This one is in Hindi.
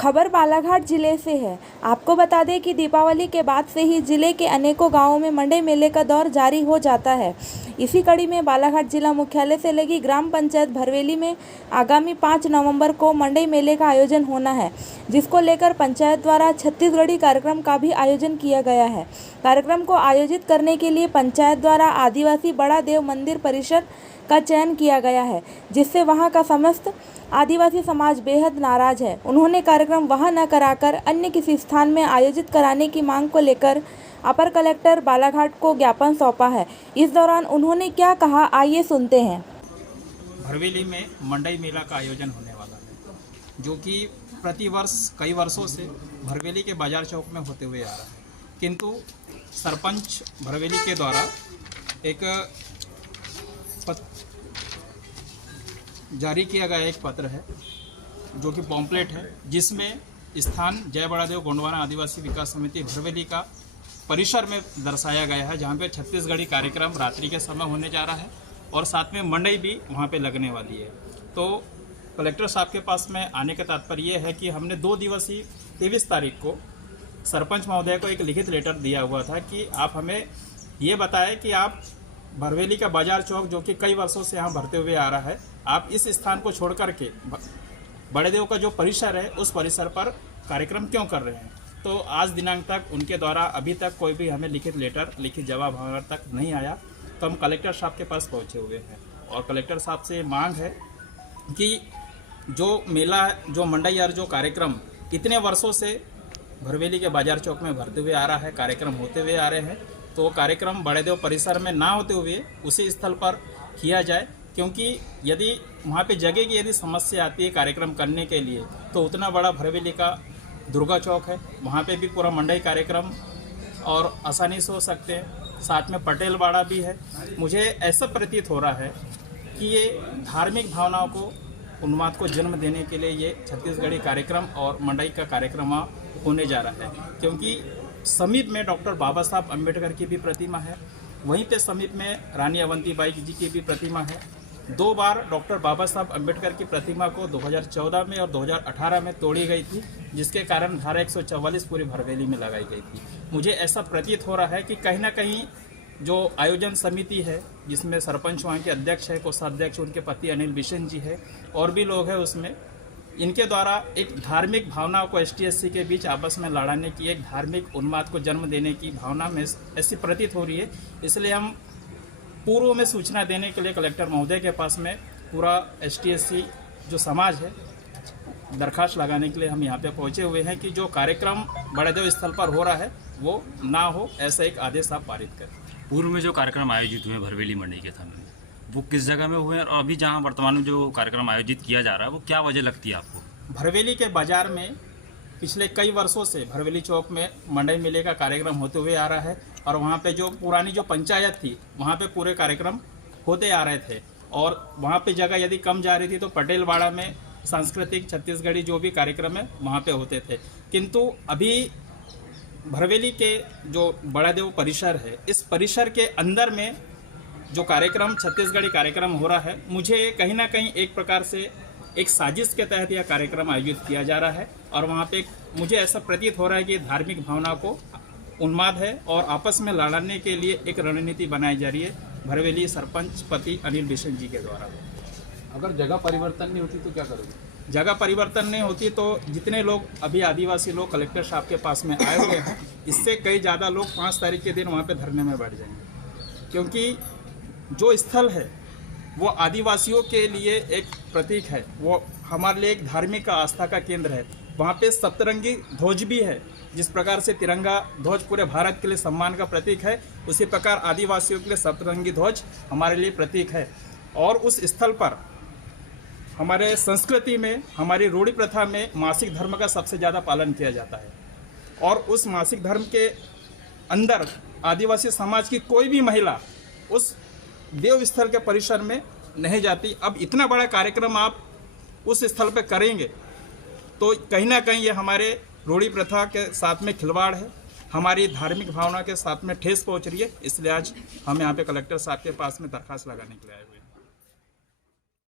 खबर बालाघाट जिले से है। आपको बता दें कि दीपावली के बाद से ही जिले के अनेकों गांवों में मंडई मेले का दौर जारी हो जाता है। इसी कड़ी में बालाघाट जिला मुख्यालय से लगी ग्राम पंचायत भरवेली में आगामी 5 नवंबर को मंडई मेले का आयोजन होना है, जिसको लेकर पंचायत द्वारा छत्तीसगढ़ी कार्यक्रम का भी आयोजन किया गया है। कार्यक्रम को आयोजित करने के लिए पंचायत द्वारा आदिवासी बड़ा देव मंदिर परिसर का चयन किया गया है, जिससे वहां का समस्त आदिवासी समाज बेहद नाराज है। उन्होंने कार्यक्रम वहां न कराकर अन्य किसी स्थान में आयोजित कराने की मांग को लेकर अपर कलेक्टर बालाघाट को ज्ञापन सौंपा है। इस दौरान उन्होंने क्या कहा, आइए सुनते हैं। भरवेली में मंडई मेला का आयोजन होने वाला है, जो कि प्रतिवर्ष कई वर्षों से भरवेली के बाजार चौक में होते हुए आ रहा है। किंतु सरपंच भरवेली के द्वारा एक जारी किया गया एक पत्र है, जो कि पॉम्पलेट है, जिसमें स्थान जय बड़ादेव गोंडवाना आदिवासी विकास समिति भरवेली का परिसर में दर्शाया गया है, जहाँ पे छत्तीसगढ़ी कार्यक्रम रात्रि के समय होने जा रहा है और साथ में मंडई भी वहाँ पे लगने वाली है। तो कलेक्टर साहब के पास में आने का तात्पर्य ये है कि हमने 2 दिवसीय 23 तारीख को सरपंच महोदय को एक लिखित लेटर दिया हुआ था कि आप हमें ये बताएं कि आप भरवेली का बाजार चौक, जो कि कई वर्षों से यहाँ भरते हुए आ रहा है, आप इस स्थान को छोड़ करके बड़े देव का जो परिसर है उस परिसर पर कार्यक्रम क्यों कर रहे हैं। तो आज दिनांक तक उनके द्वारा अभी तक कोई भी हमें लिखित जवाब हमारे तक नहीं आया। तो हम कलेक्टर साहब के पास पहुँचे हुए हैं और कलेक्टर साहब से मांग है कि जो मेला, जो मंडई और जो कार्यक्रम इतने वर्षों से भरवेली के बाजार चौक में भरते हुए आ रहा है, कार्यक्रम होते हुए आ रहे हैं, तो कार्यक्रम बड़े देव परिसर में ना होते हुए उसी स्थल पर किया जाए। क्योंकि यदि वहाँ पे जगह की यदि समस्या आती है कार्यक्रम करने के लिए, तो उतना बड़ा भरवेली का दुर्गा चौक है, वहाँ पे भी पूरा मंडई कार्यक्रम और आसानी से हो सकते हैं। साथ में पटेल बाड़ा भी है। मुझे ऐसा प्रतीत हो रहा है कि ये धार्मिक भावनाओं को, उन्माद को जन्म देने के लिए ये छत्तीसगढ़ी कार्यक्रम और मंडई का कार्यक्रम होने जा रहा है। क्योंकि समीप में डॉक्टर बाबा साहब अम्बेडकर की भी प्रतिमा है, वहीं पे समीप में रानी अवंतीबाई जी की भी प्रतिमा है। 2 बार डॉक्टर बाबा साहब अम्बेडकर की प्रतिमा को 2014 में और 2018 में तोड़ी गई थी, जिसके कारण धारा 144 पूरी भरवेली में लगाई गई थी। मुझे ऐसा प्रतीत हो रहा है कि कहीं ना कहीं जो आयोजन समिति है, जिसमें सरपंच वहाँ के अध्यक्ष है, कोषाध्यक्ष उनके पति अनिल बिशन जी है और भी लोग हैं, उसमें इनके द्वारा एक धार्मिक भावना को ST/SC के बीच आपस में लड़ाने की, एक धार्मिक उन्माद को जन्म देने की भावना में ऐसी प्रतीत हो रही है। इसलिए हम पूर्व में सूचना देने के लिए कलेक्टर महोदय के पास में पूरा ST/SC जो समाज है, दरखास्त लगाने के लिए हम यहाँ पे पहुँचे हुए हैं कि जो कार्यक्रम बड़े देव स्थल पर हो रहा है वो ना हो, ऐसा एक आदेश आप पारित करें। पूर्व में जो कार्यक्रम आयोजित हुए भरवेली मंडई के समय में, वो किस जगह में हुए और अभी जहाँ वर्तमान में जो कार्यक्रम आयोजित किया जा रहा है वो क्या वजह लगती है आपको? भरवेली के बाजार में पिछले कई वर्षों से भरवेली चौक में मंडई मेले का कार्यक्रम होते हुए आ रहा है और वहाँ पे जो पुरानी जो पंचायत थी वहाँ पे पूरे कार्यक्रम होते आ रहे थे और वहाँ पे जगह यदि कम जा रही थी तो पटेल बाड़ा में सांस्कृतिक छत्तीसगढ़ी जो भी कार्यक्रम है वहाँ पे होते थे। किंतु अभी भरवेली के जो बड़ा देव परिसर है, इस परिसर के अंदर में जो कार्यक्रम छत्तीसगढ़ी कार्यक्रम हो रहा है, मुझे कहीं ना कहीं एक प्रकार से एक साजिश के तहत यह कार्यक्रम आयोजित किया जा रहा है और वहाँ पे मुझे ऐसा प्रतीत हो रहा है कि धार्मिक भावना को उन्माद है और आपस में लड़ाने के लिए एक रणनीति बनाई जा रही है भरवेली सरपंच पति अनिल बिशन जी के द्वारा। अगर जगह परिवर्तन नहीं होती तो क्या करोगे? जगह परिवर्तन नहीं होती तो जितने लोग अभी आदिवासी लोग कलेक्टर साहब के पास में आए हुए हैं, इससे कई ज़्यादा लोग 5 तारीख के दिन वहाँ पे धरने में बैठ जाएंगे। क्योंकि जो स्थल है वो आदिवासियों के लिए एक प्रतीक है, वो हमारे लिए एक धार्मिक आस्था का केंद्र है। वहाँ पे सप्तरंगी ध्वज भी है। जिस प्रकार से तिरंगा ध्वज पूरे भारत के लिए सम्मान का प्रतीक है, उसी प्रकार आदिवासियों के लिए सप्तरंगी ध्वज हमारे लिए प्रतीक है। और उस स्थल पर हमारे संस्कृति में, हमारी रूढ़ी प्रथा में मासिक धर्म का सबसे ज़्यादा पालन किया जाता है और उस मासिक धर्म के अंदर आदिवासी समाज की कोई भी महिला उस देव स्थल के परिसर में नहीं जाती। अब इतना बड़ा कार्यक्रम आप उस स्थल पर करेंगे तो कहीं ना कहीं ये हमारे रूढ़ी प्रथा के साथ में खिलवाड़ है, हमारी धार्मिक भावना के साथ में ठेस पहुंच रही है। इसलिए आज हम यहाँ पे कलेक्टर साहब के पास में दरखास्त लगाने के लिए आए हुए हैं।